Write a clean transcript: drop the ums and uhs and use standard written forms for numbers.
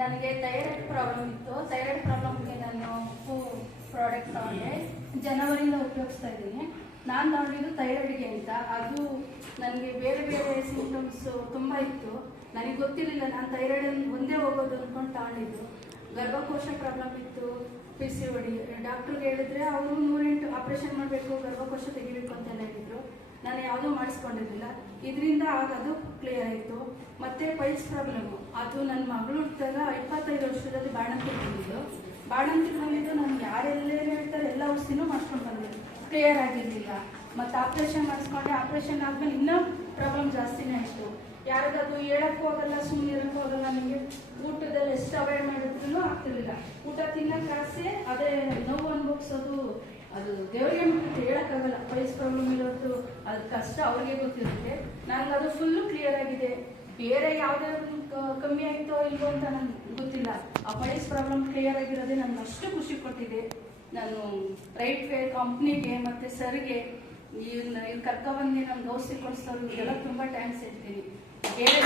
ನನಗೆ thyroid problem ಇತ್ತು. Thyroid ಪ್ರಾಬ್ಲಮ್ಗೆ ನಾನು ಪ್ರಾಡಕ್ಟ್ ತಗೊಂಡೆ. ಜನವರಿಯಿಂದ ಉಪಯೋಗಿಸ್ತಾ ಇದ್ದೀನಿ. ನಾನು ತಗೊಂಡಿದ್ದು ಥೈರಾಯ್ಡ್ಗೆ ಅಂತ. ಅದು ನನಗೆ ಬೇರೆ ಬೇರೆ ಸಿಂಪ್ಟಮ್ಸ್ ತುಂಬ ಇತ್ತು. ನನಗೆ ಗೊತ್ತಿರಲಿಲ್ಲ ನಾನು ಥೈರಾಯ್ಡ್ ಒಂದೇ ಹೋಗೋದು ಅಂದ್ಕೊಂಡು ತಗೊಂಡಿದ್ದು. ಗರ್ಭಕೋಶ ಪ್ರಾಬ್ಲಮ್ ಇತ್ತು, PCOD. ಡಾಕ್ಟ್ರಿಗೆ ಹೇಳಿದ್ರೆ ಅವರು 108 ಆಪ್ರೇಷನ್ ಮಾಡಬೇಕು, ಗರ್ಭಕೋಶ ತೆಗಿಬೇಕು ಅಂತೆಲ್ಲ ಹೇಳಿದ್ರು. ನಾನು ಯಾವುದೂ ಮಾಡಿಸ್ಕೊಂಡಿರಲಿಲ್ಲ. ಇದರಿಂದ ಆಗೋದು ಕ್ಲಿಯರ್ ಆಯಿತು. ಮತ್ತು ಪೈಲ್ಸ್ ಪ್ರಾಬ್ಲಮ್ಮು, ಅದು ನನ್ನ ಮಗಳು ಹುಟ್ಟಿದಾಗ 25 ವರ್ಷದಲ್ಲಿ ಬಾಣಂತಿ ಬಂದಿದ್ದು. ನನಗೆ ಯಾರೆಲ್ಲ ಹೇಳ್ತಾರೆ ಎಲ್ಲ ಔಷಧಿನೂ ಮಾಡ್ಕೊಂಡು ಬಂದಿದ್ದು, ಕ್ಲಿಯರ್ ಆಗಿರಲಿಲ್ಲ. ಮತ್ತು ಆಪ್ರೇಷನ್ ಮಾಡಿಸ್ಕೊಂಡೆ. ಆಪ್ರೇಷನ್ ಆದಮೇಲೆ ಇನ್ನೂ ಪ್ರಾಬ್ಲಮ್ ಜಾಸ್ತಿನೇ ಆಯಿತು. ಯಾರಿಗದು ಹೇಳಕ್ಕೂ ಹೋಗಲ್ಲ, ಸುಮ್ಮನೆ ಇರೋಕ್ಕೂ ಹೋಗಲ್ಲ. ನನಗೆ ಊಟದಲ್ಲಿ ಎಷ್ಟು ಅವಾಯ್ಡ್ ಮಾಡಿದ್ರೂ ಆಗ್ತಿರ್ಲಿಲ್ಲ. ಊಟ ತಿನ್ನಕ್ಕೆ ಆಸೆ, ಅದೇ ನೋವು ಅನ್ಭವಿಸೋದು ಅದು ದೇವರಿಗೆ ಮತ್ತೆ ಹೇಳಕ್ಕಾಗಲ್ಲ. ಪೈಲ್ಸ್ ಪ್ರಾಬ್ಲಮ್ ಇರೋದು ಅದು ಕಷ್ಟ ಅವ್ರಿಗೆ ಗೊತ್ತಿರುತ್ತೆ. ನನಗೆ ಅದು ಫುಲ್ಲು ಕ್ಲಿಯರ್ ಆಗಿದೆ. ಬೇರೆ ಯಾವುದಾದ್ರು ಕಮ್ಮಿ ಆಯಿತೋ ಇಲ್ವೋ ಅಂತ ನನಗೆ ಗೊತ್ತಿಲ್ಲ. ಆ ಪೈಲ್ಸ್ ಪ್ರಾಬ್ಲಮ್ ಕ್ಲಿಯರ್ ಆಗಿರೋದೇ ನನಗೆ ಅಷ್ಟು ಖುಷಿ ಕೊಟ್ಟಿದೆ. ನಾನು ರೈಟ್ ವೇ ಕಂಪ್ನಿಗೆ ಮತ್ತು ಸರ್ಗೆ ಇವ್ರು ಕರ್ಕೊಬಂದು ನಮ್ಗೆ ಔಷಧಿ ಕೊಡಿಸೋರು ಇದೆಲ್ಲ ತುಂಬ ಥ್ಯಾಂಕ್ಸ್ ಹೇಳ್ತೀನಿ. ಬೇರೆ